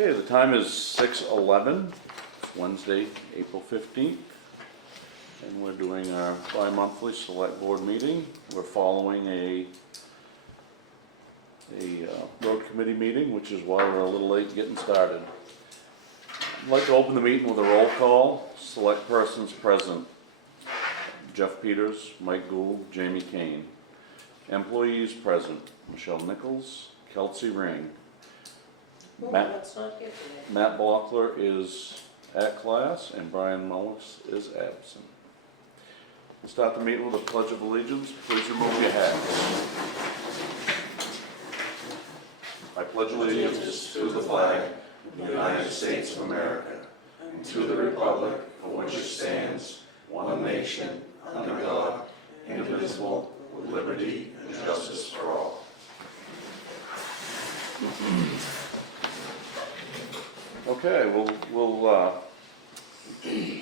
Okay, the time is 6:11, Wednesday, April 15th. And we're doing our bi-monthly select board meeting. We're following a road committee meeting, which is why we're a little late getting started. I'd like to open the meeting with a roll call. Select persons present: Jeff Peters, Mike Gould, Jamie Kane. Employees present: Michelle Nichols, Kelsey Ring. That's not here today. Matt Blockler is at class and Brian Mullis is absent. We'll start the meeting with a pledge of allegiance. Please remove your hats. I pledge allegiance to the flag of the United States of America and to the republic for which it stands, one nation, under God, indivisible, with liberty and justice for all. Okay, we'll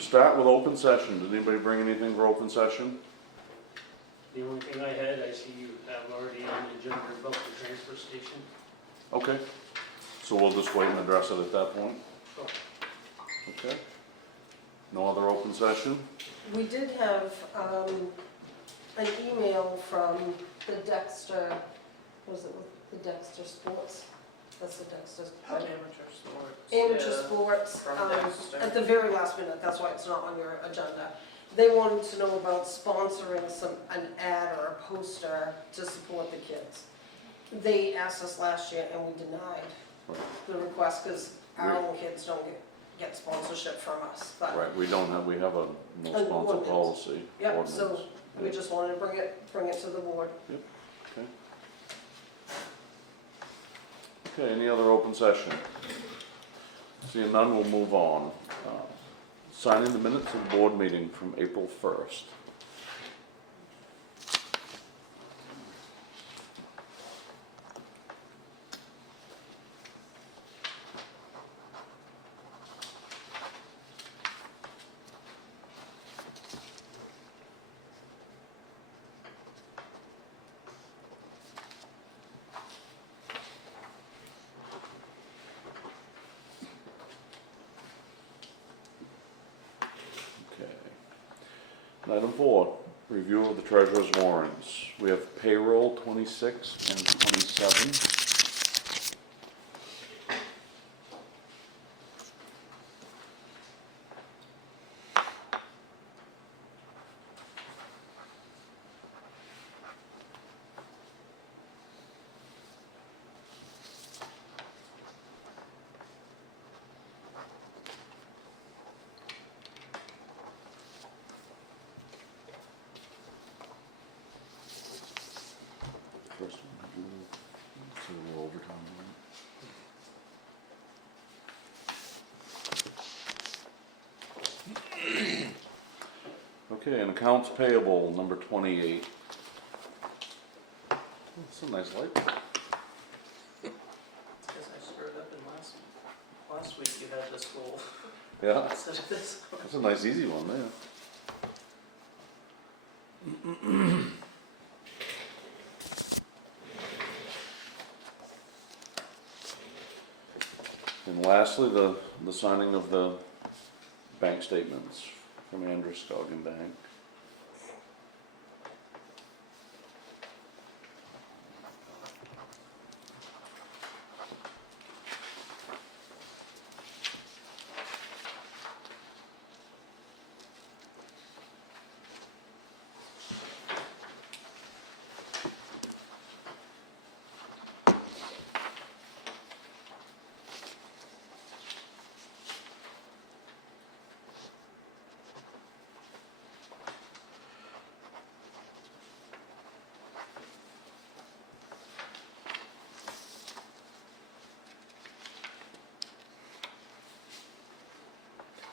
start with open session. Did anybody bring anything for open session? The only thing I had, I see you have already on the agenda about the transfer station. Okay, so we'll just wait and address it at that point? Sure. Okay. No other open session? We did have an email from the Dexter, was it with the Dexter Sports? That's the Dexter. Amateur sports. Amateur Yeah. Sports, From Dexter. at the very last minute, that's why it's not on your agenda. They wanted to know about sponsoring an ad or a poster to support the kids. They asked us last year and we denied Right. the request because our own kids don't get sponsorship from us, but. Right, we have a no An sponsor ordinance. policy. Yep, so ordinance. we just wanted to bring it to the board. Okay, any other open session? Seeing none, we'll move on. Signing the minutes of the board meeting from April 1st. Okay. And item 4, review of the treasurer's warrants. We have payroll 26 and 27. First one, did you see a little overtime on it? Okay, and accounts payable, number 28. That's a nice light. Because I screwed up in last week you had this roll Yeah, instead of this. that's a nice easy one there. And lastly, the signing of the bank statements from Andrew Scoggin Bank.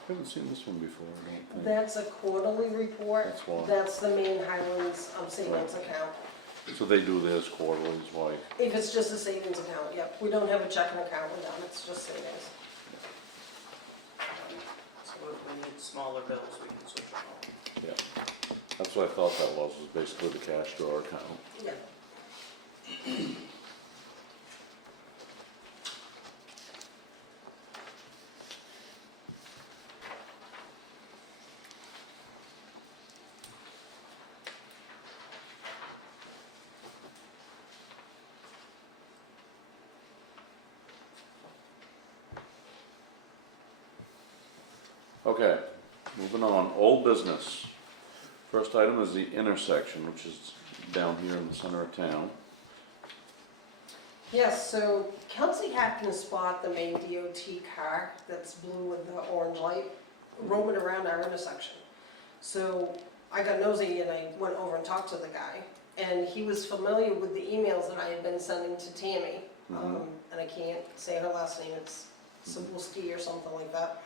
I haven't seen this one before, I don't think. That's a quarterly report. That's why. That's the main Highlands savings account. So they do theirs quarterly, is why. If it's just a savings account, yep. We don't have a checking account with them, it's just savings. So if we need smaller bills, we can switch them all. Yeah. That's what I thought that was basically the cash drawer account. Yeah. Okay, moving on, old business. First item is the intersection, which is down here in the center of town. Yes, so Kelsey happened to spot the main DOT car that's blue with the orange light roaming around our intersection. So I got nosy and I went over and talked to the guy, and he was familiar with the emails that I had been sending to Tammy. And I can't say her last name, it's Sabulski or something like that.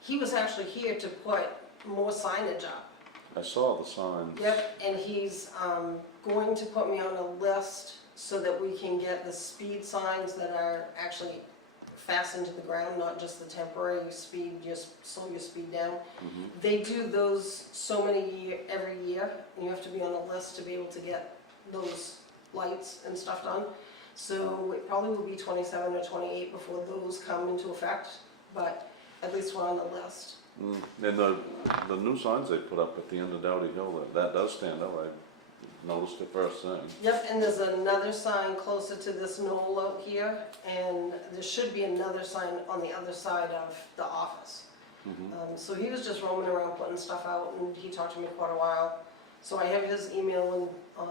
He was actually here to put more signage up. I saw the signs. Yep, and he's going to put me on a list so that we can get the speed signs that are actually fastened to the ground, not just the temporary speed, just slow your speed down. They do those so many every year, and you have to be on a list to be able to get those lights and stuff done. So it probably will be 27 or 28 before those come into effect, but at least we're on the list. And the new signs they put up at the end of Dowdy Hill, that does stand out. I noticed it first thing. Yep, and there's another sign closer to this knoll out here, and there should be another sign on the other side of the office. So he was just roaming around putting stuff out, and he talked to me quite a while. So I have his email and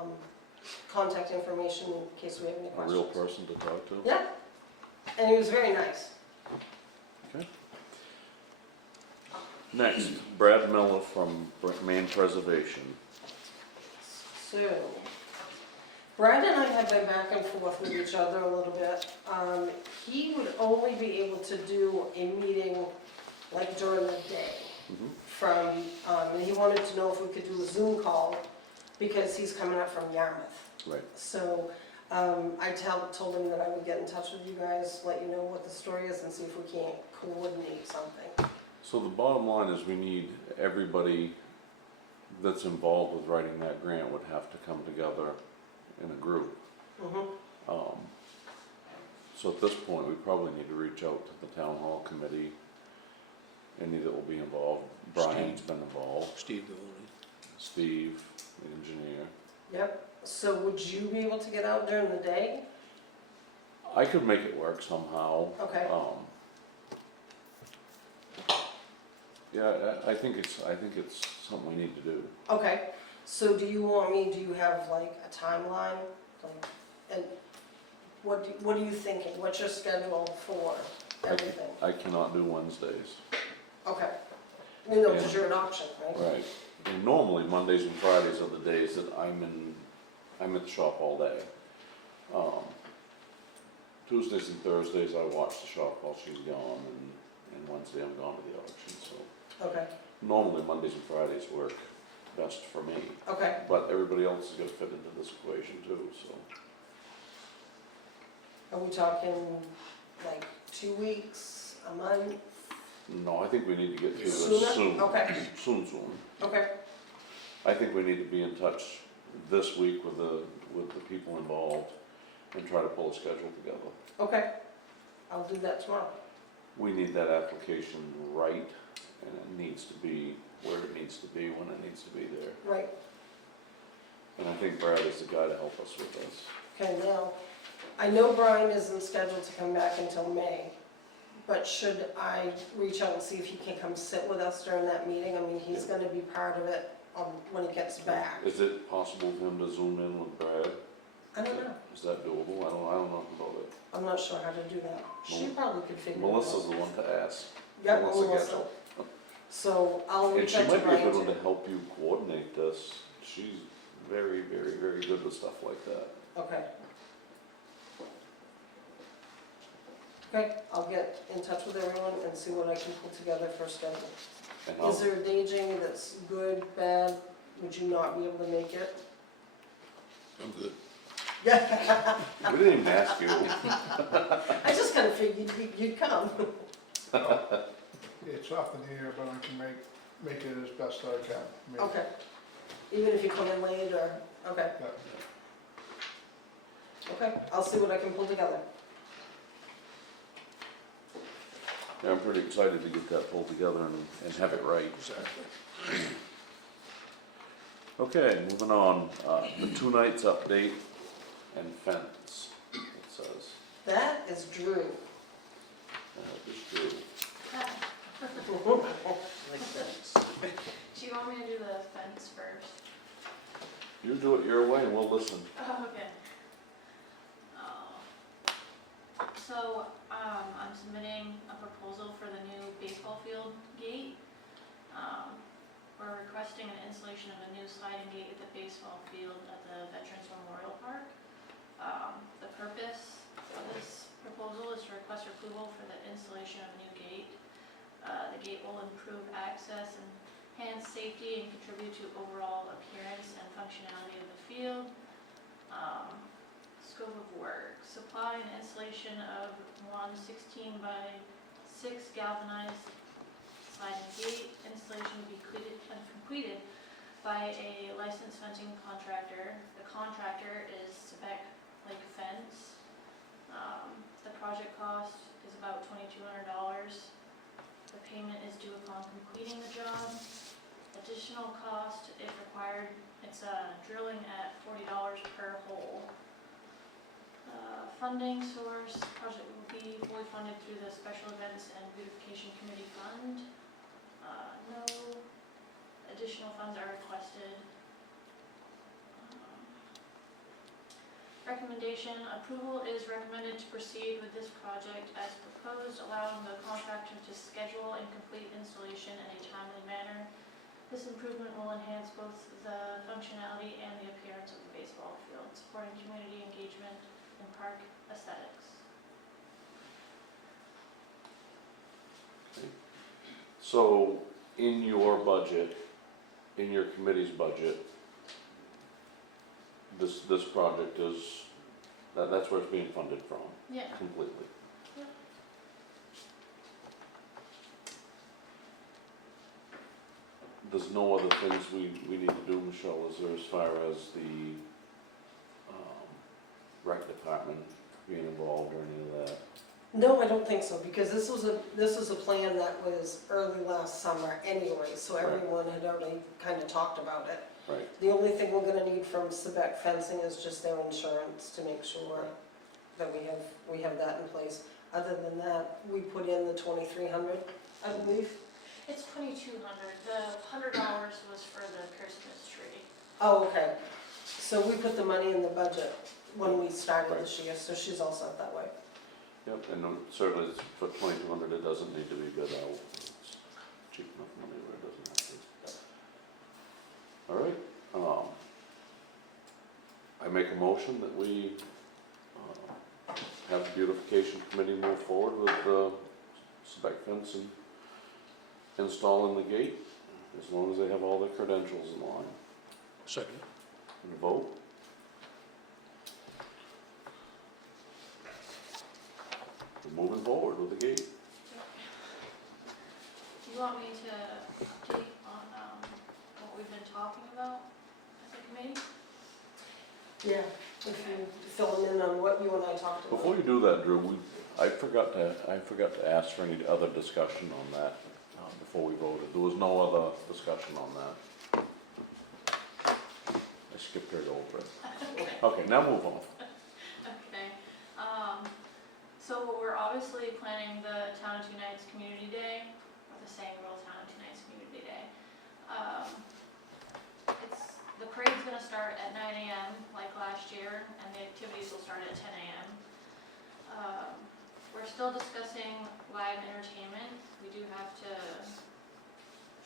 contact information in case we have any A questions. real person to talk to. Yeah, and he was very nice. Okay. Next, Brad Miller from Maine Preservation. So, Brad and I have been back and forth with each other a little bit. He would only be able to do a meeting like during the day from, and he wanted to know if we could do a Zoom call because he's coming up from Yarmouth. Right. So, I told him that I would get in touch with you guys, let you know what the story is and see if we can't coordinate something. So the bottom line is we need everybody that's involved with writing that grant would have to come together in a group. So at this point, we probably need to reach out to the town hall committee, any that will be involved. Brian's been involved, Steve Delaney. Steve, the engineer. Yep, so would you be able to get out during the day? I could make it work somehow. Okay. Yeah, I think it's something we need to do. Okay, so do you have like a timeline? Like, and what are you thinking? What's your schedule for everything? I cannot do Wednesdays. Okay. You know, because you're an auction, right? Right. And normally Mondays and Fridays are the days that I'm at the shop all day. Tuesdays and Thursdays I watch the shop while she's gone, and Wednesday I'm gone to the auction, so. Okay, Normally Mondays and Fridays work best for me, okay. but everybody else is gonna fit into this equation too, so. Are we talking like 2 weeks, a month? No, I think we need to get through Sooner? this soon. Okay. Soon. Okay, I think we need to be in touch this week with the people involved and try to pull a schedule together. okay. I'll do that tomorrow. We need that application right, and it needs to be where it needs to be when it needs to be there. Right, And I think Brad is the guy to help us with this. okay, now, I know Brian isn't scheduled to come back until May, but should I reach out and see if he can come sit with us during that meeting? I mean, he's gonna be part of it when he gets back. Is it possible for him to zoom in with Brad? I don't know, Is that doable? I don't know about it. I'm not sure how to do that. She probably could figure it out. Melissa's the one to ask. Yeah, Melissa Melissa. Getchell. So I'll And reach she out to might be a Brian good one too. to help you coordinate this. She's very, very, very good with stuff like that. Okay. Okay, I'll get in touch with everyone and see what I can pull together for a schedule. And Is there a day, Jamie, that's good, bad? Would you not be able to make it? I'm good. Yeah, we didn't even ask you. I just kind of figured you'd come. It's up in the air, but I can make it as best I can. I mean, Okay. Even if you come in late or, okay. yeah. Okay, I'll see what I can pull together. Yeah, I'm pretty excited to get that pulled together and have it right. Exactly. Okay, moving on, the 2 nights update and fence, it says. That is Drew. Just do. do it your way and we'll listen. Oh, okay. So, I'm submitting a proposal for the new baseball field gate. We're requesting an installation of a new sliding gate at the baseball field at the Veterans Memorial Park. The purpose of this proposal is to request approval for the installation of a new gate. The gate will improve access and enhance safety and contribute to overall appearance and functionality of the field. Scope of work, supply and installation of one 16 by 6 galvanized sliding gate. Installation will be completed by a licensed fencing contractor. The contractor is Sebec Lake Fence. The project cost is about $2,200. The payment is due upon completing the job. Additional cost, if required, it's drilling at $40 per hole. Funding source, project will be fully funded through the Special Events and Beautification Committee Fund. No additional funds are requested. Recommendation, approval is recommended to proceed with this project as proposed, allowing the contractor to schedule and complete installation in a timely manner. This improvement will enhance both the functionality and the appearance of the baseball field, supporting community engagement and park aesthetics. So, in your budget, in your committee's budget, this project is, that's where it's being funded from, Yeah. completely. Yep. There's no other things we need to do, Michelle, is there, as far as the rec department being involved or any of that? No, I don't think so, because this was a plan that was early last summer anyway, so Right. everyone had already kind of talked about it. Right. The only thing we're gonna need from Sebec Fencing is just their insurance to make sure that we have that in place. Other than that, we put in the 2,300, I believe. It's $2,200. The $100 was for the Christmas tree. Oh, okay. So we put the money in the budget when we started Right. this year, so she's all set that way. Yep, and certainly it's for 2,200, it doesn't need to be bid out. It's cheap enough money where it doesn't have to. All right, I make a motion that we have the beautification committee move forward with spec fence and installing the gate, as long as they have all their credentials in line. Second. And vote. We're moving forward with the gate. Do you want me to update on what we've been talking about as a committee? Yeah. If you fill them in on what you and I talked about. Before you do that, Drew, I forgot to ask for any other discussion on that before we voted. There was no other discussion on that. I skipped right over it. Okay, now move on. Okay. So we're obviously planning the Town of Two Nights Community Day, or the Sangerville Town of Two Nights Community Day. The parade's gonna start at 9 a.m. like last year, and the activities will start at 10 a.m. We're still discussing live entertainment. We do have to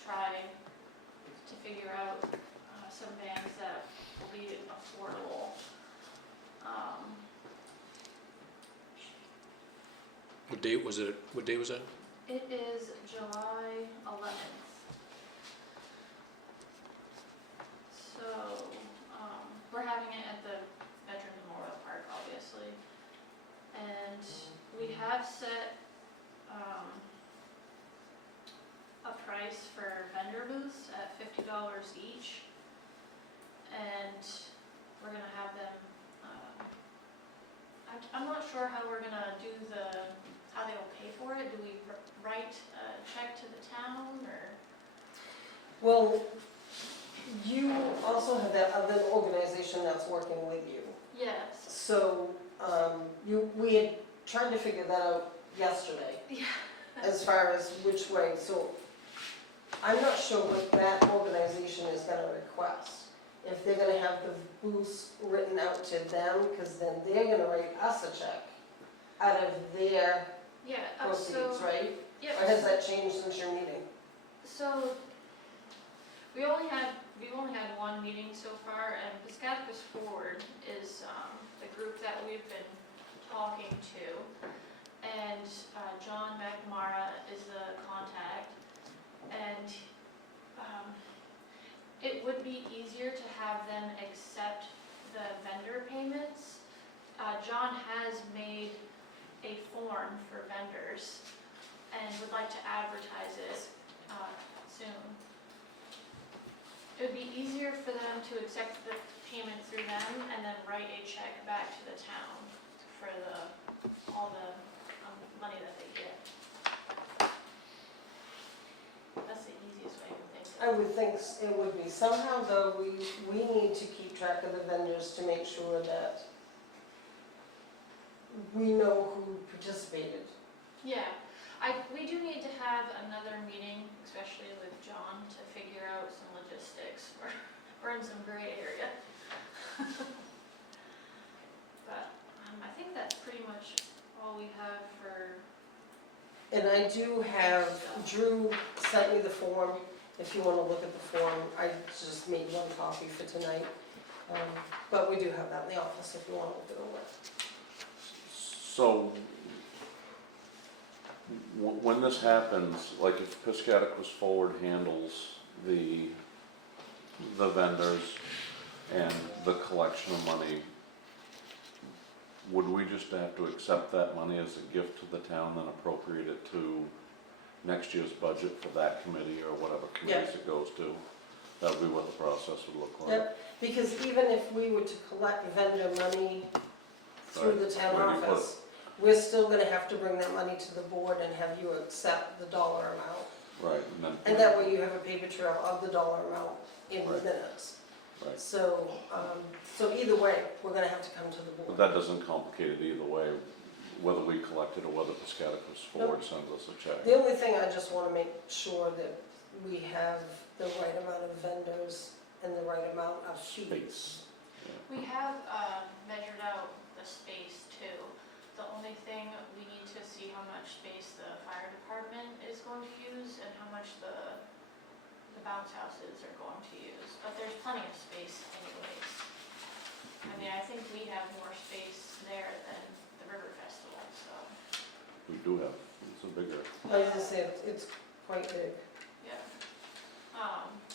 try to figure out some bands that will be affordable. What date was it? What day was that? It is July 11th. So, we're having it at the Veterans Memorial Park, obviously. And we have set a price for vendor booths at $50 each. And we're gonna have them, I'm not sure how we're gonna do how they will pay for it. Do we write a check to the town, or? Well, you also have that other organization that's working with you. Yes. So, we had tried to figure that out yesterday. Yeah. As far as which way, so I'm not sure what that organization is gonna request. if they're gonna have the booths written out to them, cause then they're gonna write us a check out of their Yeah, proceeds, right? yeah, Or has that changed since your meeting? so, we've only had one meeting so far, and Piscataquis Forward is, the group that we've been talking to. And, John McNamara is the contact, and, it would be easier to have them accept the vendor payments. John has made a form for vendors and would like to advertise it soon. It would be easier for them to accept the payment through them and then write a check back to the town for all the money that they get. That's the easiest way to think I would think it would be. Somehow though, we need to keep track of the vendors to make sure that we know who participated. Yeah, we do need to have another meeting, especially with John, to figure out some logistics. We're in some gray area. But I think that's pretty much all we have for, And I do have, Drew sent me the form, if you want to look at the form. I just made one copy for tonight. But we do have that in the office if you want to look it over. So, when this happens, like if Piscataquis Forward handles the vendors and the collection of money, would we just have to accept that money as a gift to the town, then appropriate it to next year's budget for that committee or whatever committees it goes to? That would be what the process would look like. Yep, because even if we were to collect vendor money through the town Where do you put office, we're still gonna have to bring that money to the board and have you accept the dollar amount. Right, And that way you have a paper trail of the dollar amount in the Right. minutes. Right. So, so either way, we're gonna have to come to the But board. that doesn't complicate it either way, whether we collect it or whether Piscataquis Forward sends us a check. The only thing I just wanna make sure that we have the right amount of vendors and the right amount of fees. we have measured out the space too. The only thing, we need to see how much space the fire department is going to use and how much the bounce houses are going to use. But there's plenty of space anyways. I mean, I think we have more space there than the River Festival, so, We do have, it's a bigger, I was gonna say, it's quite big. yeah.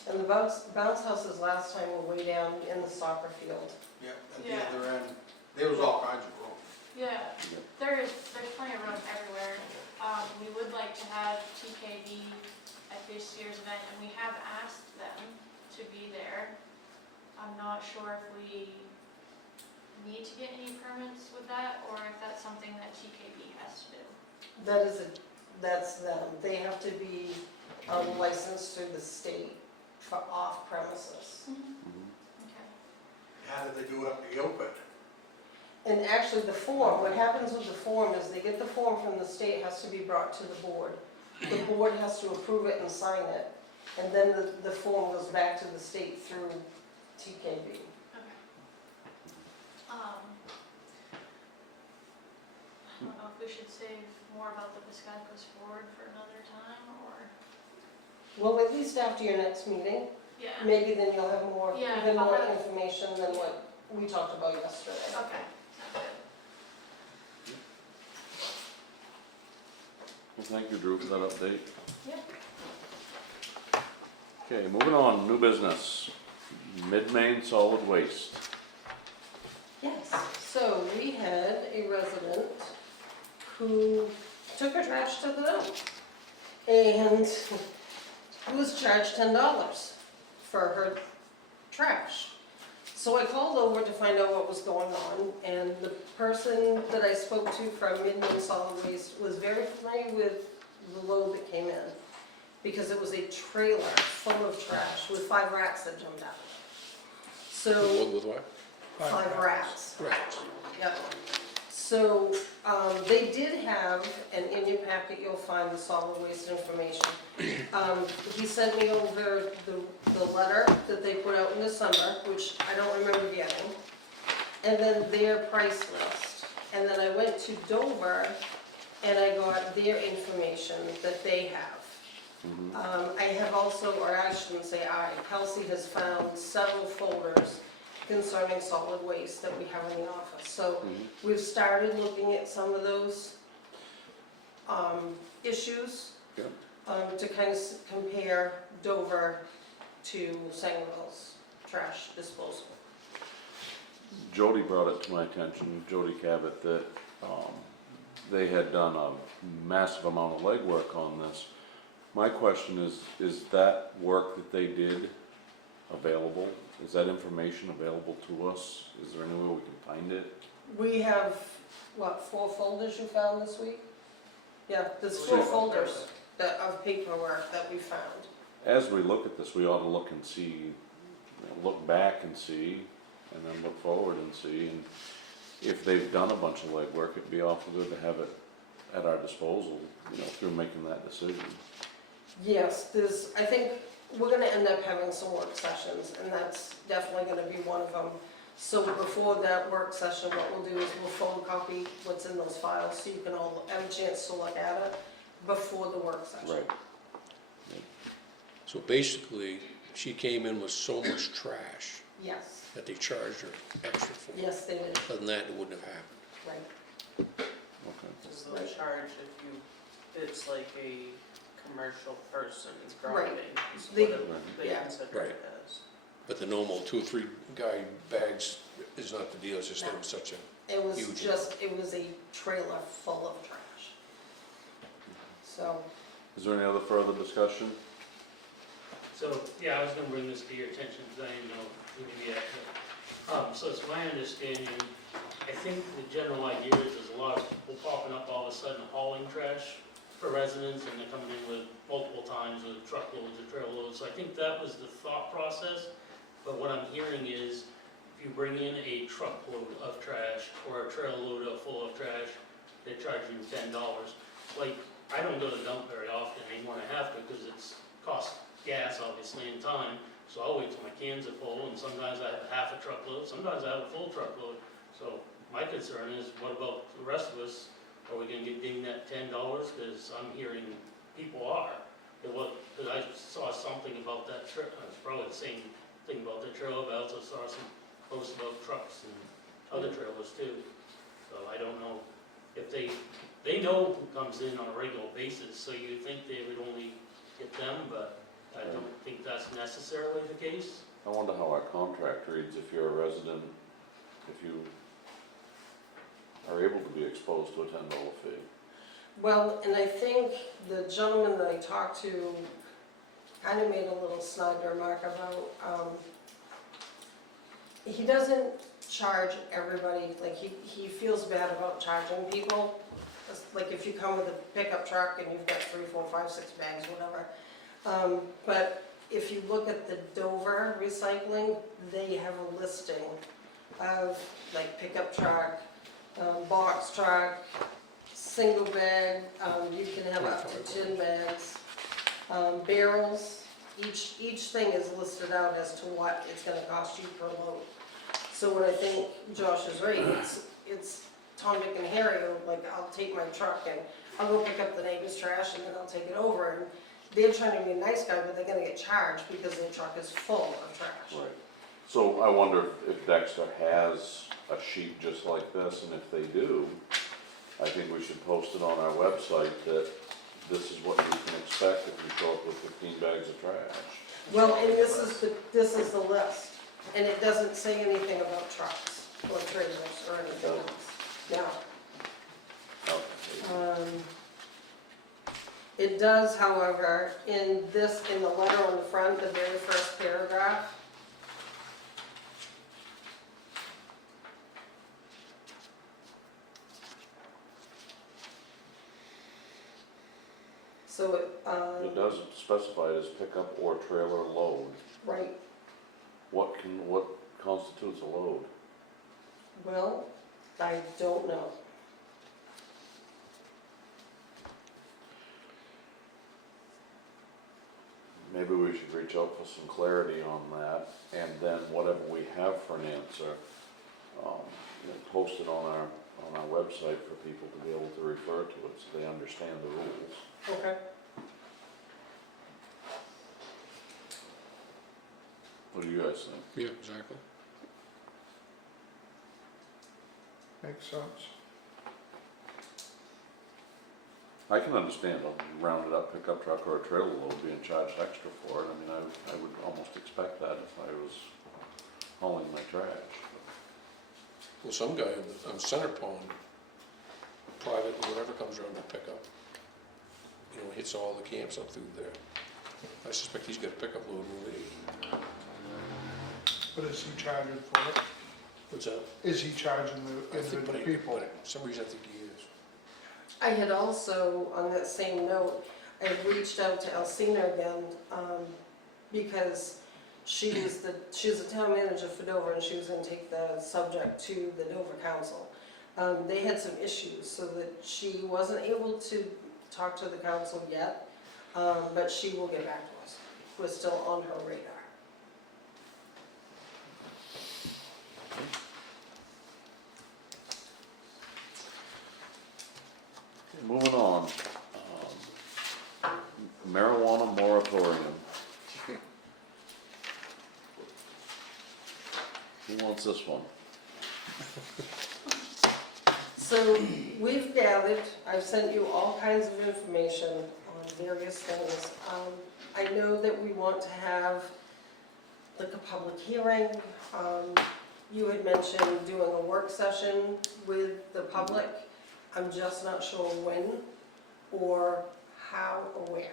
And the bounce houses last time were way down in the soccer field. Yeah, at Yeah. the other end, there was all kinds of room. Yeah, Yep. there's plenty of room everywhere. We would like to have TKB at this year's event, and we have asked them to be there. I'm not sure if we need to get any permits with that, or if that's something that TKB has to do. That's them. They have to be licensed through the state for off premises. Okay. How did they do it up the open? And actually, the form, what happens with the form is they get the form from the state, has to be brought to the board. The board has to approve it and sign it, and then the form goes back to the state through TKB. Okay. I don't know if we should save more about the Piscataquis Forward for another time, or, Well, at least after your next meeting, yeah. maybe then you'll have more, Yeah, even I'll more have- information than what we talked about yesterday. Okay, sounds good. well, thank you, Drew, for that update. Yeah. Okay, moving on, new business, Mid-Maine Solid Waste. Yes, so we had a resident who took her trash to the dump and was charged $10 for her trash. So I called over to find out what was going on, and the person that I spoke to from Mid-Maine Solid Waste was very familiar with the load that came in, because it was a trailer full of trash with 5 rats that jumped out. So, With what? 5 rats. Right. Yep. So, They did have, and in your packet you'll find the solid waste information. He sent me over the letter that they put out in December, which I don't remember getting, and then their price list. And then I went to Dover and I got their information that they have. I have also, or I shouldn't say Kelsey has found several folders concerning solid waste that we have in the office. So we've started looking at some of those issues Yep. to kind of compare Dover to Sangerville's trash disposal. Jody brought it to my attention, Jody Cabot, that they had done a massive amount of legwork on this. My question is that work that they did available? Is that information available to us? Is there any way we can find it? We have, what, 4 folders you found this week? Yeah, there's 4 Yeah. folders of paperwork that we found. As we look at this, we ought to look and see, look back and see, and then look forward and see. And if they've done a bunch of legwork, it'd be awful good to have it at our disposal, through making that decision. Yes, I think we're gonna end up having some work sessions, and that's definitely gonna be one of them. So before that work session, what we'll do is we'll photocopy what's in those files, so you can all have a chance to look at it before the work session. Right. So basically, she came in with so much trash Yes, that they charged her extra for. yes, they did, Other than that, it wouldn't have happened. right. Okay. Does the Right. charge if it's like a commercial person Right. driving, is They- what they yeah. consider Right. it as? But the normal 2 or 3 guy bags is not the deal, it's just No. there was such a, It was Huge. it was a trailer full of trash. So, Is there any other further discussion? So, yeah, I was gonna bring this to your attention, because I didn't know who to be at. So it's my understanding, I think the general idea is there's a lot of people popping up all of a sudden hauling trash for residents, and they're coming in with multiple times with truckloads or trail loads. So I think that was the thought process, but what I'm hearing is, if you bring in a truckload of trash or a trail load full of trash, they charge you $10. Like, I don't go to the dump very often anymore, I have to, because it's cost gas, obviously, and time, so I'll wait till my cans are full, and sometimes I have half a truckload, sometimes I have a full truckload. So my concern is, what about the rest of us? Are we gonna get dinged that $10? Because I'm hearing people are. Because I saw something about that trip, it's probably the same thing about the trailer, but I also saw some posts about trucks and other trailers too. So I don't know if they know who comes in on a regular basis, so you'd think they would only get them, but I don't think that's necessarily the case. I wonder how our contract reads if you're a resident, if you are able to be exposed to a $10 fee. well, and I think the gentleman that I talked to kind of made a little snide remark about, he doesn't charge everybody, like, he feels bad about charging people. It's like if you come with a pickup truck and you've got 3, 4, 5, 6 bags, whatever. But if you look at the Dover recycling, they have a listing of like pickup truck, box truck, single bag, you can have up to 10 bags, barrels. Each thing is listed out as to what it's gonna cost you per load. So what I think Josh is right, it's Tom, Dick, and Harry, are like, I'll take my truck and I'll go pick up the neighbor's trash and then I'll take it over. And they're trying to be a nice guy, but they're gonna get charged because their truck is full of trash. Right. So I wonder if Dexter has a sheet just like this, and if they do, I think we should post it on our website that this is what you can expect if you show up with 15 bags of trash. Well, and this is the list, and it doesn't say anything about trucks or trailers or anything else. No. Okay. It does, however, in the letter on the front, the very first paragraph. So It doesn't specify it as pickup or trailer load. right, What constitutes a load? well, I don't know. maybe we should reach out for some clarity on that, and then whatever we have for an answer, post it on our website for people to be able to refer to it, so they understand the rules. Okay. What do you guys think? Yeah, exactly. Makes sense. I can understand a rounded up pickup truck or a trailer load being charged extra for it. I mean, I would almost expect that if I was hauling my trash. Well, some guy on Center Pond, private, whatever comes around to pick up, hits all the camps up through there. I suspect he's got a pickup load already. But is he charging for it? What's that? Is he charging the I think, individual but people? for some reason I think he is. I had also, on that same note, I had reached out to Alcina again, because she's the town manager for Dover, and she was gonna take the subject to the Dover Council. They had some issues, so that she wasn't able to talk to the council yet, but she will get back to us. We're still on her radar. Moving on, marijuana moratorium. Who wants this one? So we've gathered, I've sent you all kinds of information on various things. I know that we want to have like a public hearing. You had mentioned doing a work session with the public. I'm just not sure when or how or where.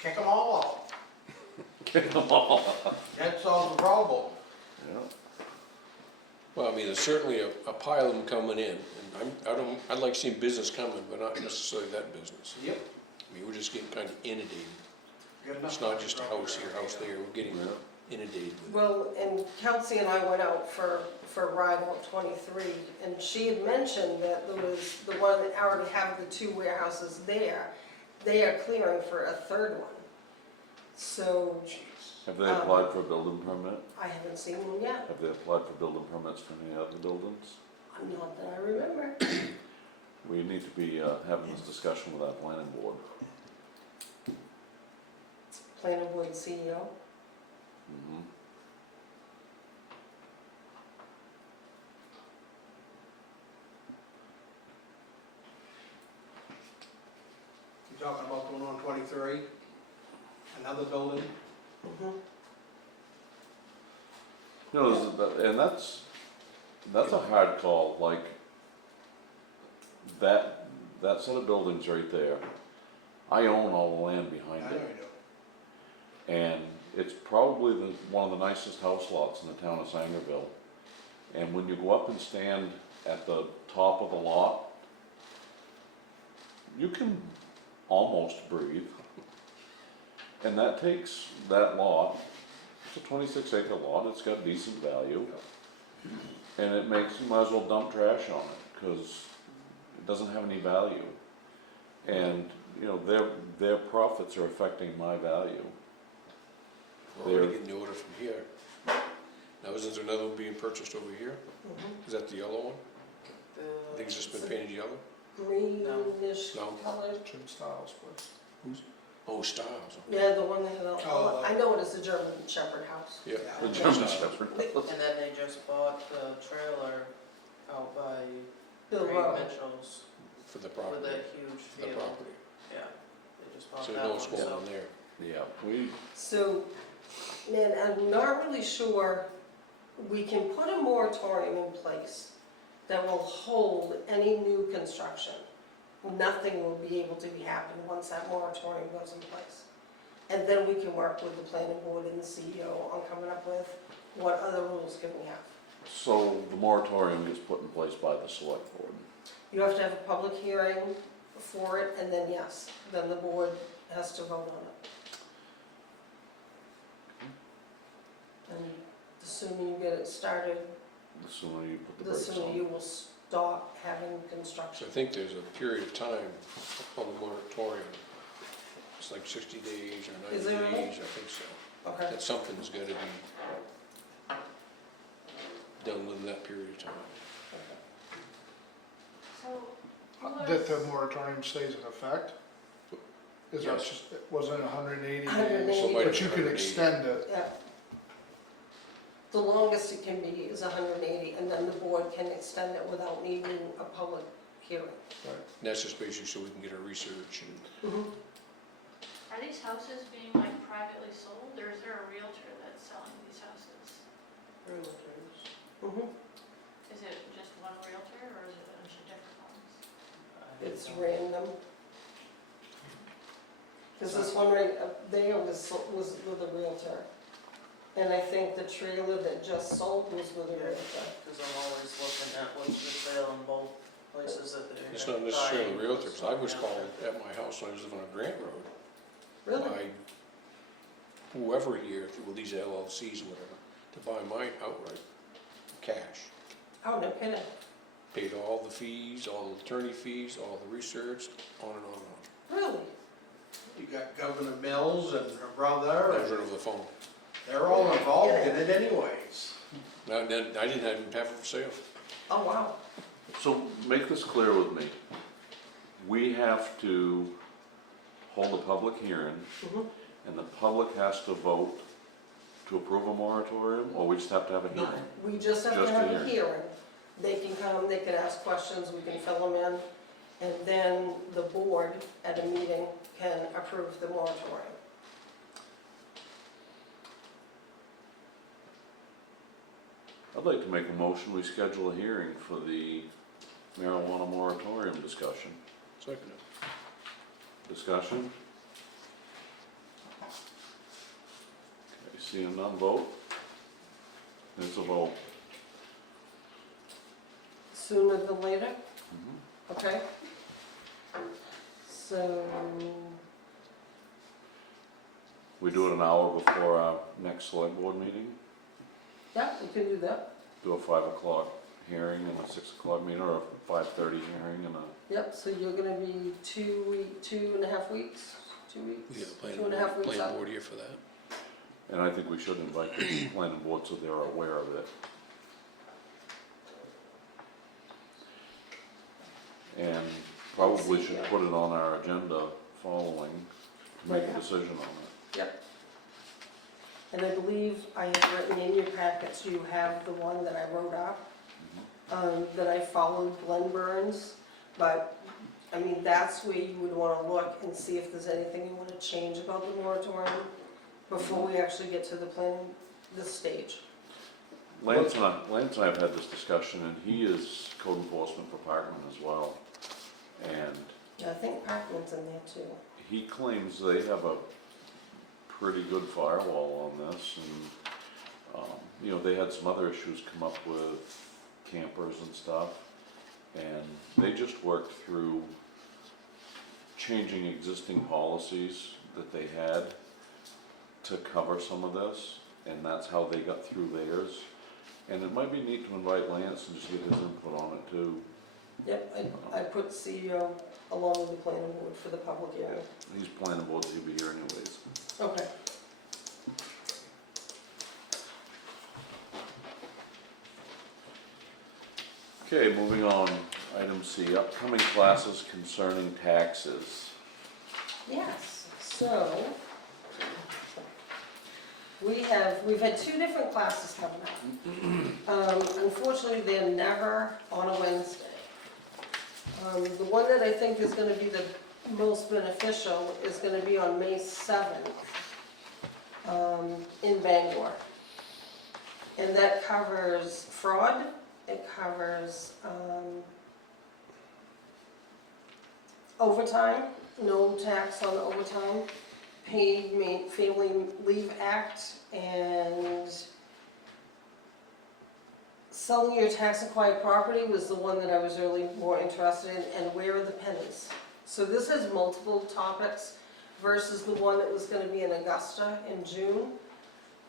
Kick them all off. Kick them all. That solves the problem. Yeah. Well, I mean, there's certainly a pile of them coming in, and I'd like seeing business coming, but not necessarily that business. Yep. I mean, we're just getting kind of inundated. Got enough It's not just a house here, problem house there, we're getting Yeah. inundated with it. Well, and Kelsey and I went out for Ride Out 23, and she had mentioned that there was the one that already have the two warehouses there. They are clearing for a third one. So Have they applied for a building permit? I haven't seen one yet, Have they applied for building permits for any other buildings? not that I remember. We need to be having this discussion with our planning board. Planning board CEO. Mhm. You talking about going on 23? Another building? Mhm. You know, and that's a hard call, like, that set of buildings right there. I own all the land I behind know it, you do. and it's probably one of the nicest house lots in the town of Sangerville. And when you go up and stand at the top of the lot, you can almost breathe. And that takes that lot, it's a 26-acre lot, it's got decent value. And it makes, you might as well dump trash on it, because it doesn't have any value. And, their profits are affecting my value. We're already getting the order from here. Now, isn't there another one being purchased over here? Mhm. Is that the yellow one? I think it's just been painted yellow? Greenish No. colored. Jim Styles, please. Oh, Styles. Yeah, the one that had Oh, I know it is the German Shepherd house. Yeah. The Yeah. German Styles. Shepherd. And then they just bought the trailer out by Bill Craig Rowe. Mitchell's For the with property. a huge For the field. property. Yeah, they just bought So that you know one, what's going so. on there. Yeah, So, and I'm not really sure, we can put a moratorium in place that will hold any new construction. Nothing will be able to be happening once that moratorium goes in place. And then we can work with the planning board and the CEO on coming up with what other rules can we have. so the moratorium is put in place by the select board. You have to have a public hearing for it, and then yes, then the board has to vote on it. And the sooner you get it started, The sooner you put the the brakes sooner on. you will stop having So construction. I think there's a period of time on the moratorium. It's like 60 days or Is 90 there really? days, I think so. Okay, That something's gotta be done within that period of time. So, who That the was, moratorium stays in effect? Is that Yes. just, wasn't it 180 180. days? So it might But be you could 180. extend it. yeah. The longest it can be is 180, and then the board can extend it without needing a public hearing. And that's just basically so we can get our research and, are these houses being like privately sold, or is there a realtor that's selling these houses? Mhm. Is it just one realtor, or is it a bunch of different ones? It's random. Because this one right up there was with a realtor. And I think the trailer that just sold was with a realtor. Because I'm always looking at what's for sale in both places that they're. it's not necessarily buying. realtors. I was called at my house when I was living on Grant Road Really? by whoever here, with these LLCs or whatever, to buy mine outright, cash. Oh, no kidding. Paid all the fees, all the attorney fees, all the research, on and on and Really? You got Governor Mills and her on. brother, That was and right over the phone. they're all involved in it anyways. Now, then, I didn't even have it for sale. Oh, wow. So make this clear with me. We have to hold a public hearing, Mhm. and the public has to vote to approve a moratorium, or we just have to have a hearing? We just have to Just a have a hearing. hearing. They can come, they can ask questions, we can fill them in, and then the board at a meeting can approve the moratorium. I'd like to make a motion, we schedule a hearing for the marijuana moratorium discussion. Second. Discussion? Okay, seeing none, vote? It's a vote. Sooner than later, Mhm. okay? So, We do it an hour before our next select board meeting? yeah, we can do that. Do a 5 o'clock hearing and a 6 o'clock meeting, or a 5:30 hearing and a, Yep, so you're gonna be 2.5 weeks, 2 weeks? We got a planning 2.5 board, weeks planning out. board here for that. and I think we should invite the planning board so they're aware of it. And probably should put it on our agenda following to make a decision on it. Yep. And I believe I have written in your packets, you have the one that I wrote up, that I followed Glenn Burns. But, I mean, that's where you would wanna look and see if there's anything you wanna change about the moratorium before we actually get to the planning, this stage. Lance and I have had this discussion, and he is code enforcement for Parkman as well. And Yeah, I think Parkman's in there too. he claims they have a pretty good firewall on this, and, you know, they had some other issues come up with campers and stuff, and they just worked through changing existing policies that they had to cover some of this, and that's how they got through theirs. And it might be neat to invite Lance and just get his input on it too. Yep, I put CEO along with the planning board for the public hearing. He's planning board, he'll be here anyways. Okay. Okay, moving on, item C, upcoming classes concerning taxes. Yes, so, we've had 2 different classes coming up. Unfortunately, they're never on a Wednesday. The one that I think is gonna be the most beneficial is gonna be on May 7th, in Bangor. And that covers fraud, it covers, overtime, no tax on overtime, paid Family Leave Act, and selling your tax-acquired property was the one that I was really more interested in, and where are the pennies? So this has multiple topics versus the one that was gonna be in Augusta in June.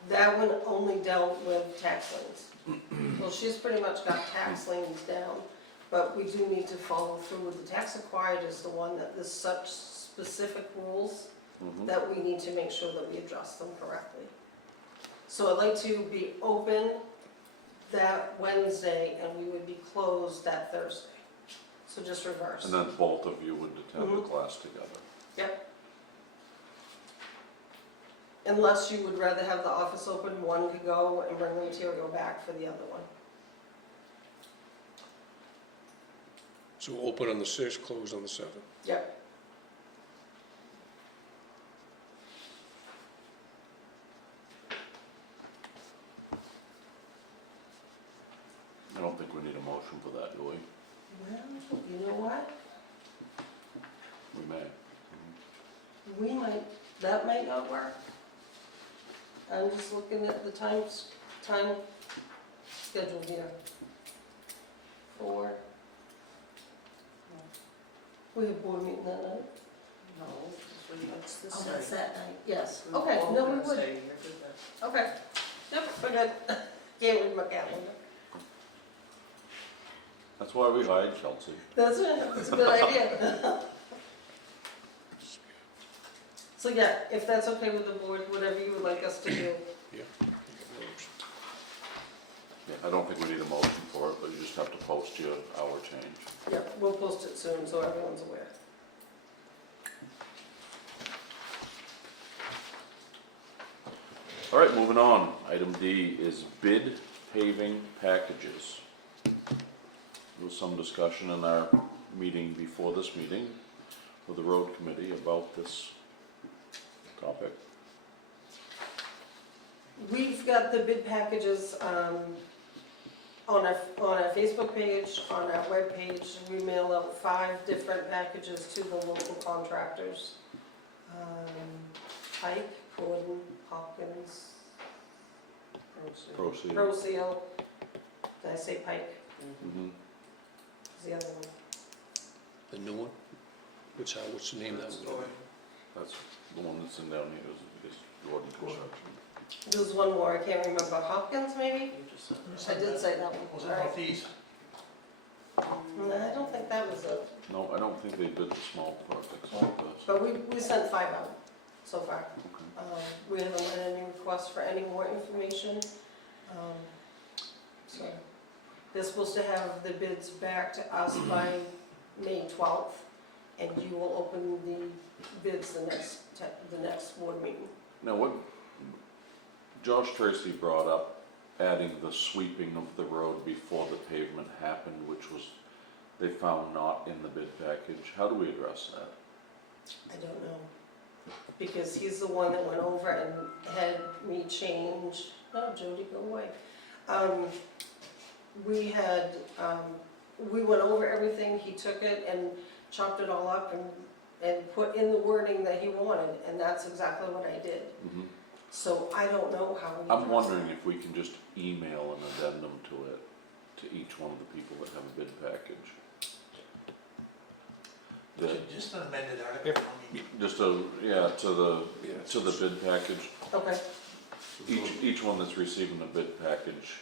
That one only dealt with tax liens. Well, she's pretty much got tax liens down, but we do need to follow through with the tax acquired is the one that there's such specific rules Mhm. that we need to make sure that we address them correctly. So I'd like to be open that Wednesday and we would be closed that Thursday. So just reverse. And then both of you would attend the Mhm. class together. Yep. Unless you would rather have the office open, one could go and bring the material back for the other one. So open on the 6th, closed on the 7th. Yep. I don't think we need a motion for that, do we? Well, you know what? We may. We might, that might not work. I'm just looking at the time schedule here. For, we have board meeting that night. No, it's this Oh, night. that's that night, yes. We Okay, won't no, we Wednesday, would. you're good then. Okay. Yep, we're good. Can't read my calendar. That's why we hired Chelsea. That's it, that's a good idea. So yeah, if that's okay with the board, whatever you would like us to do. Yeah. Yeah, I don't think we need a motion for it, but you just have to post your hour change. Yep, we'll post it soon so everyone's aware. All right, moving on. Item D is bid paving packages. There was some discussion in our meeting before this meeting with the road committee about this topic. We've got the bid packages on our Facebook page, on our webpage. We mail out 5 different packages to the local contractors. Pike, Gordon, Hopkins, Proceed. Pro Seal. Did I say Pike? Mhm. Is the other one? The new one? What's the name of that one? That's the one that's in down here, is Gordon Construction. There's one more, I can't remember. Hopkins, maybe? You just said I did say that one. Was it All right. northeast? No, I don't think that was it. No, I don't think they did the small projects like this. But we sent 5 out so far. Okay. We haven't had any requests for any more information. So they're supposed to have the bids back to us by May 12th, and you will open the bids the next board meeting. Now, what Josh Tracy brought up, adding the sweeping of the road before the pavement happened, which was, they found not in the bid package. How do we address that? I don't know, because he's the one that went over and had me change, no, Jody, go away. We went over everything, he took it and chopped it all up and put in the wording that he wanted, and that's exactly what I did. Mhm. So I don't know how we. I'm address wondering that. if we can just email an addendum to it, to each one of the people that have a bid package. That- Just an amended article, I mean, Just Yeah, to the bid package, Okay, each one that's receiving a bid package,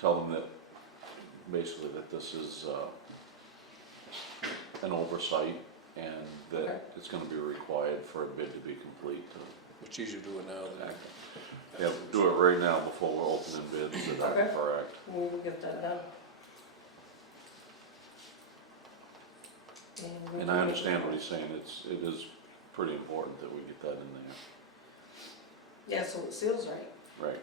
tell them that, basically that this is, an oversight and Okay. that it's gonna be required for a bid to be complete. it's easier to do it now than. Yeah, do it right now before we're opening bids, is that Okay. correct? we will get that done. we And can I make understand it- what he's saying, it is pretty important that we get that in there. Yeah, so it seals right. Right.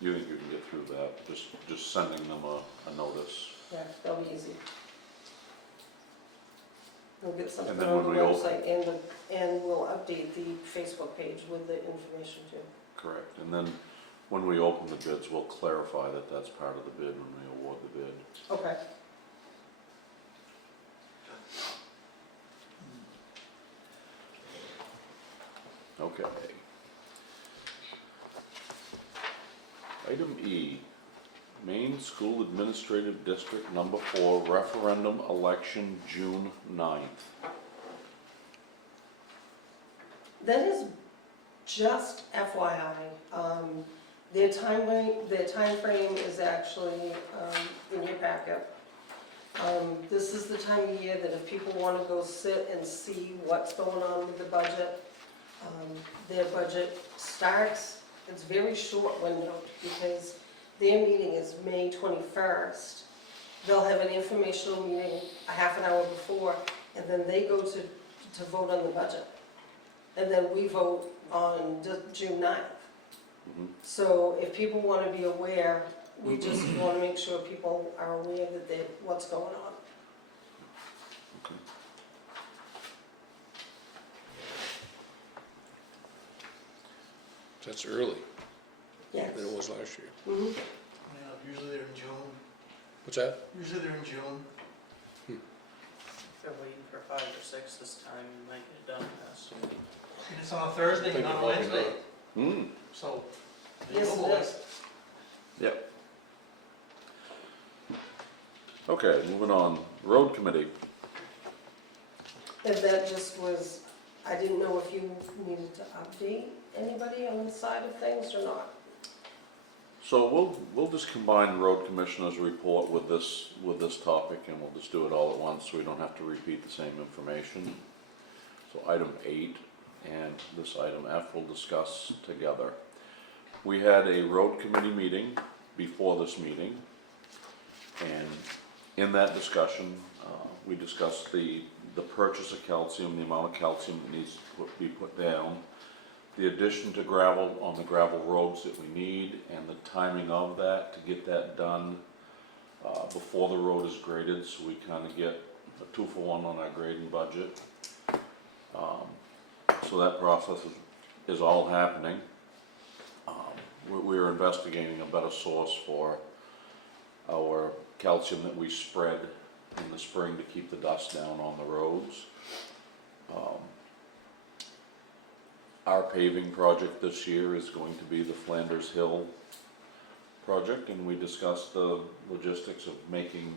You think you can get through that, just sending them a notice? Yeah, that'll be easy. We'll get something And then on the when we open- website and we'll update the Facebook page with the information too. Correct, and then when we open the bids, we'll clarify that that's part of the bid when we award the bid. Okay. Okay. Item E, Maine School Administrative District Number 4 referendum election, June 9th. That is just FYI. Their timeframe is actually in your packet. This is the time of year that if people want to go sit and see what's going on with the budget, their budget starts, it's very short window because their meeting is May 21st. They'll have an informational meeting a half an hour before, and then they go to vote on the budget. And then we vote on June 9th. Mhm. So if people want to be aware, we just want to make sure people are aware that what's going on. That's early Yes. than it was last year. Mhm. Yeah, usually they're in June, What's that? usually they're in June. If they're waiting for 5 or 6 this time, you might get it done fast. And it's on a Thursday, Think not a about it. Wednesday, Hmm, so. there you Yes, go, it boys. is. yep. Okay, moving on, road committee. And that just was, I didn't know if you needed to update anybody on the side of things or not. So we'll just combine the road commissioner's report with this topic, and we'll just do it all at once, so we don't have to repeat the same information. So item 8 and this item F we'll discuss together. We had a road committee meeting before this meeting, and in that discussion, we discussed the purchase of calcium, the amount of calcium that needs to be put down, the addition to gravel on the gravel roads that we need, and the timing of that to get that done before the road is graded, so we kind of get a 2-for-1 on our grading budget. So that process is all happening. We're investigating a better source for our calcium that we spread in the spring to keep the dust down on the roads. Our paving project this year is going to be the Flanders Hill project, and we discussed the logistics of making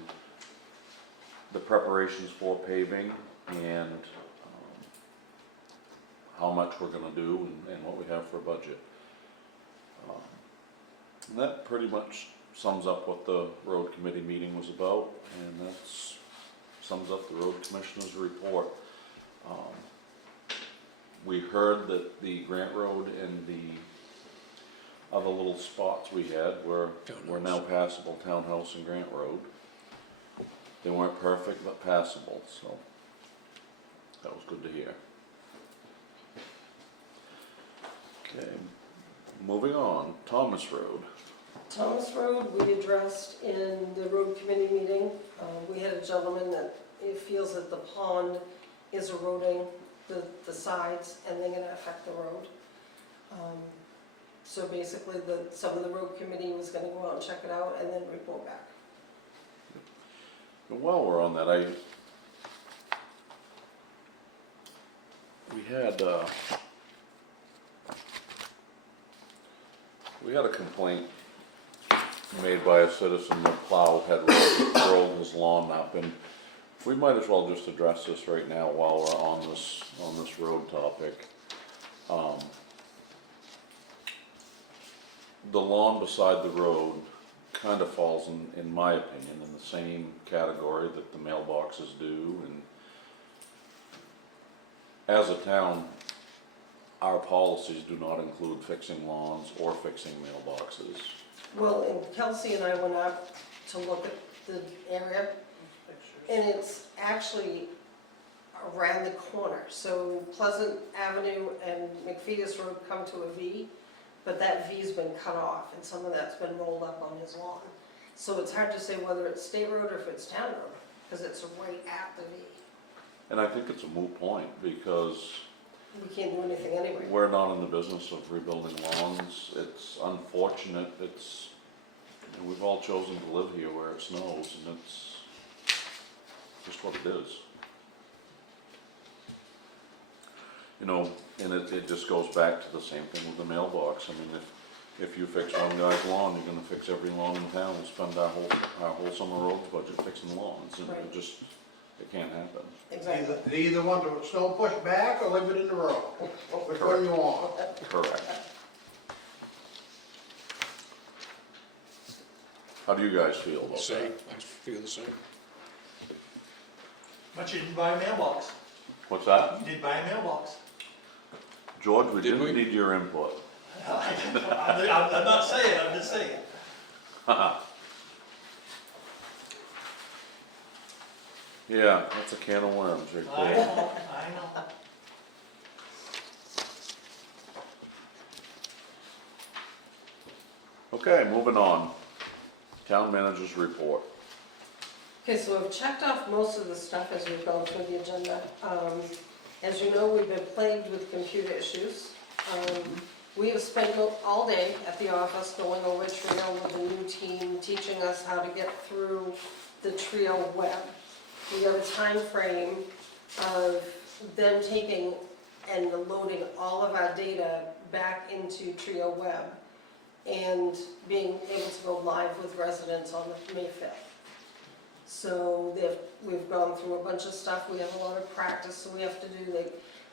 the preparations for paving and how much we're gonna do and what we have for a budget. And that pretty much sums up what the road committee meeting was about, and that's sums up the road commissioner's report. We heard that the Grant Road and the other little spots we had were now passable, Townhouse and Grant Road. They weren't perfect, but passable, so that was good to hear. Okay, moving on, Thomas Road. Thomas Road, we addressed in the road committee meeting. We had a gentleman that feels that the pond is eroding the sides and they're gonna affect the road. So basically, some of the road committee was gonna go out and check it out and then report back. And while we're on that, we had a complaint made by a citizen that plow had rolled his lawn up, and we might as well just address this right now while we're on this road topic. The lawn beside the road kind of falls in my opinion, in the same category that the mailboxes do, and as a town, our policies do not include fixing lawns or fixing mailboxes. Well, and Kelsey and I went up to look at the area, Pictures. and it's actually around the corner. So Pleasant Avenue and McFeeters Road come to a V, but that V's been cut off, and some of that's been rolled up on his lawn. So it's hard to say whether it's state road or if it's town road, because it's right at the V. And I think it's a moot point, because We can't do anything anyway. we're not in the business of rebuilding lawns. It's unfortunate, we've all chosen to live here where it snows, and it's just what it is. You know, and it just goes back to the same thing with the mailbox. I mean, if you fix one guy's lawn, you're gonna fix every lawn in town and spend our whole summer roads budget fixing lawns, and Right. it can't happen. Exactly. They either want the snow pushed back or leave it in the road. Which one you want? Correct. How do you guys feel about Same, that? I feel the same. But you didn't buy a mailbox. What's that? You did buy a mailbox. George, we Did didn't we? need your input. I'm not saying, I'm just saying. Yeah, that's a can of worms right I there. know, I know. Okay, moving on. Town managers report. Okay, so I've checked off most of the stuff as we've gone through the agenda. As you know, we've been plagued with computer issues. We have spent all day at the office going over Trio with the new team, teaching us how to get through the Trio web. We have a time frame of them taking and loading all of our data back into Trio web and being able to go live with residents on May 5th. So we've gone through a bunch of stuff, we have a lot of practice, so we have to do, they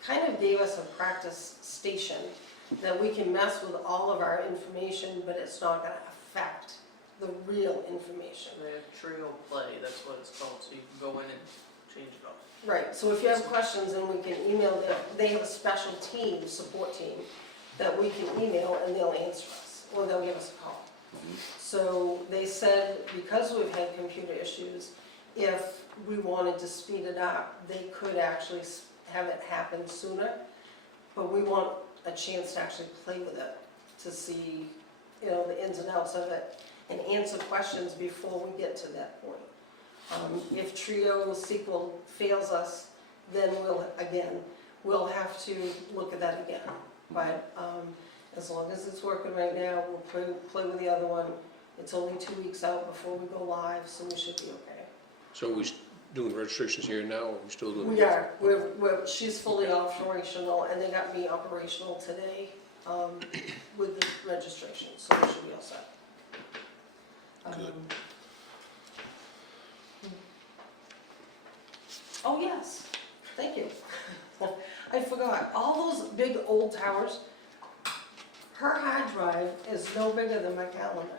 kind of gave us a practice station that we can mess with all of our information, but it's not gonna affect the real information. The Trio Play, that's what it's called, so you can go in and change it off. Right, so if you have questions, then we can email them, they have a special team, support team, that we can email and they'll answer us, or they'll give us a call. So they said, because we've had computer issues, if we wanted to speed it up, they could actually have it happen sooner. But we want a chance to actually play with it, to see, you know, the ins and outs of it, and answer questions before we get to that point. If Trio SQL fails us, then we'll have to look at that again. But as long as it's working right now, we'll play with the other one. It's only 2 weeks out before we go live, so we should be okay. So we doing registrations here now, or we still doing? We are, she's fully operational, and they got me operational today with the registration, so we should be all set. Good. Oh, yes, thank you. I forgot, all those big old towers, her hard drive is no bigger than my calendar.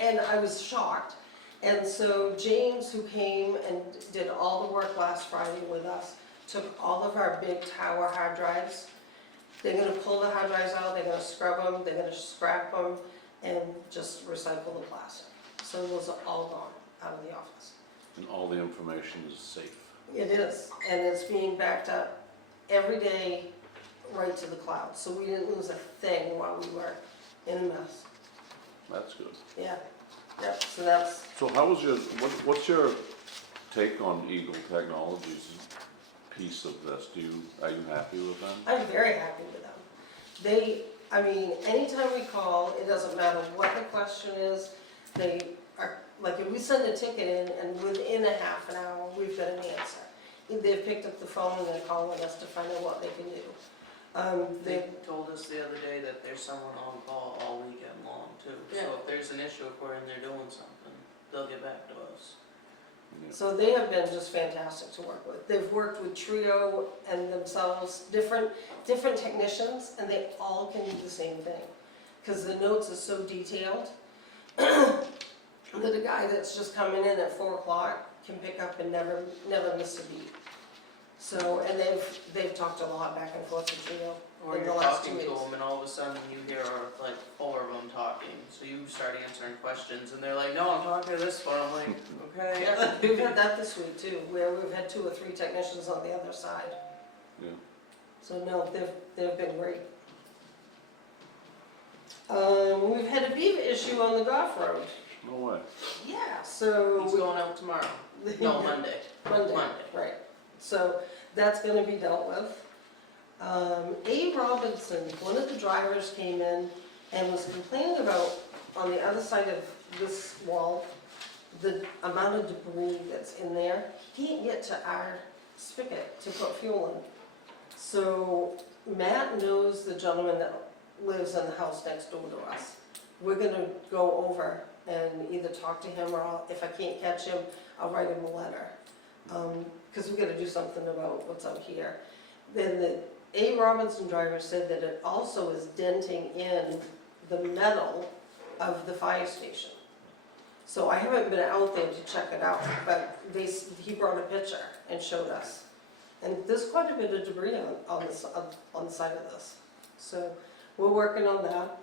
And I was shocked. And so James, who came and did all the work last Friday with us, took all of our big tower hard drives. They're gonna pull the hard drives out, they're gonna scrub them, they're gonna scrap them, and just recycle the plastic. So those are all gone out of the office. And all the information is safe. It is, and it's being backed up every day right to the cloud. So we didn't lose a thing while we were in a mess. That's good. Yeah, yep, so that's, So how was what's your take on Eagle Technologies piece of this? Are you happy with them? I'm very happy with them. They, I mean, anytime we call, it doesn't matter what the question is, they are, like if we send a ticket in and within a half an hour, we've got an answer. They've picked up the phone and they're calling us to find out what they can do. They told us the other day that there's someone on call all weekend long too. So Yeah. if there's an issue, if we're in there doing something, they'll get back to us. So they have been just fantastic to work with. They've worked with Trio and themselves, different technicians, and they all can do the same thing. Because the notes are so detailed, that a guy that's just coming in at 4 o'clock can pick up and never miss a beat. So, and they've talked a lot back and forth with Trio Or in you're the last 2 talking to weeks. them and all of a sudden you hear like 4 of them talking. So you start answering questions and they're like, no, I'm talking to this one. I'm like, okay. Yeah, we've had that this week too, where we've had 2 or 3 technicians on the other side. Yeah. So no, they've been great. We've had a beaver issue on the Goff Road. No way. Yeah, so. He's going out tomorrow. No, Monday. Monday, Monday. right. So that's gonna be dealt with. A. Robinson, one of the drivers came in and was complaining about, on the other side of this wall, the amount of debris that's in there. He can't get to our spigot to put fuel in. So Matt knows the gentleman that lives in the house next door to us. We're gonna go over and either talk to him, or if I can't catch him, I'll write him a letter. Because we gotta do something about what's out here. Then the A. Robinson driver said that it also is denting in the metal of the fire station. So I haven't been out there to check it out, but he brought a picture and showed us. And there's quite a bit of debris on the side of this. So we're working on that.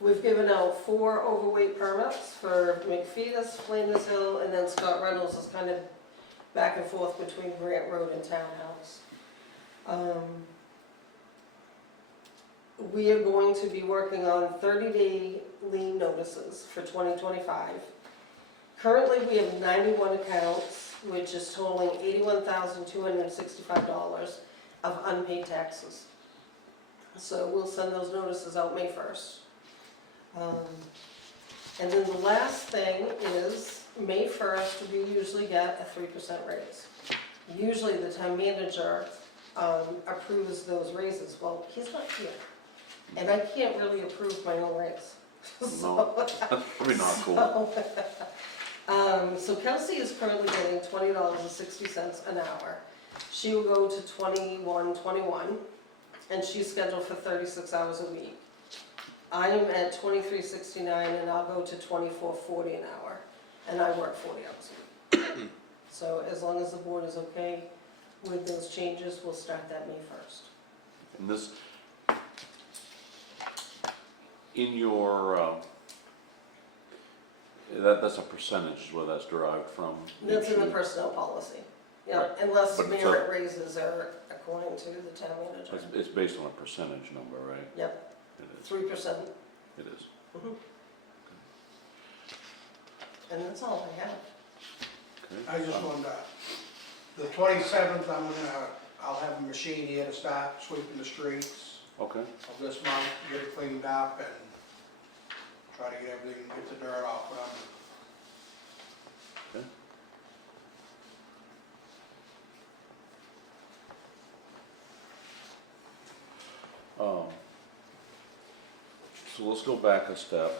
We've given out 4 overweight permits for McFetus, Flanders Hill, and then Scott Reynolds is kind of back and forth between Grant Road and Townhouse. We are going to be working on 30-day lien notices for 2025. Currently, we have 91 accounts, which is totaling $81,265 of unpaid taxes. So we'll send those notices out May 1st. And then the last thing is, May 1st, we usually get a 3% raise. Usually the town manager approves those raises. Well, he's not here, and I can't really approve my own raise. No, that's probably not cool. So Kelsey is currently getting $20.60 an hour. She will go to $21.21, and she's scheduled for 36 hours a week. I am at $23.69, and I'll go to $24.40 an hour, and I work 40 hours a week. So as long as the board is okay with those changes, we'll start that May 1st. And this, in your, that's a percentage where that's derived from? That's in the each- personnel policy, yeah, Right. unless But it's merit raises are according to the town manager. It's based on a percentage number, right? Yep, It is, 3%, it is. and that's all I have. Okay. I just wonder, the 27th, I'll have a machine here to start sweeping the streets Okay, of this month, get it cleaned up and try to get everything, get the dirt off. So let's go back a step.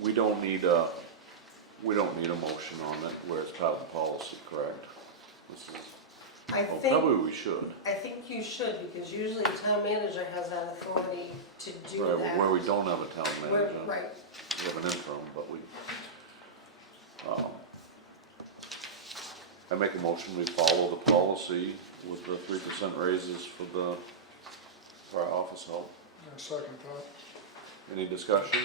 We don't need a motion on it where it's part of the policy, correct? This is, I well, think, probably we should. I think you should, because usually the town manager has that authority to do Right, that. where we don't have a town Where- manager. Right, We have an interim, but we, I make a motion, we follow the policy with the 3% raises for our office help. I second that. Any discussion?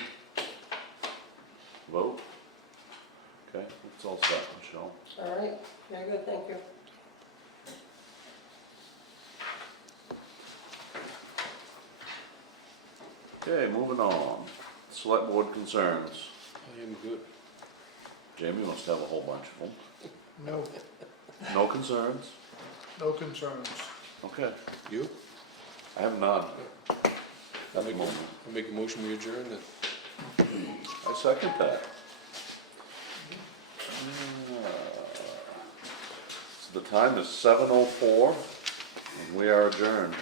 Vote? Okay, it's all set, Michelle. all right, very good, thank you. Okay, moving on. Select board concerns. I am good. Jamie must have a whole bunch of them. No, No concerns? no concerns. Okay, You? I have none. At the I'll moment. make a motion, we adjourn then. I second that. So the time is 7:04, and we are adjourned.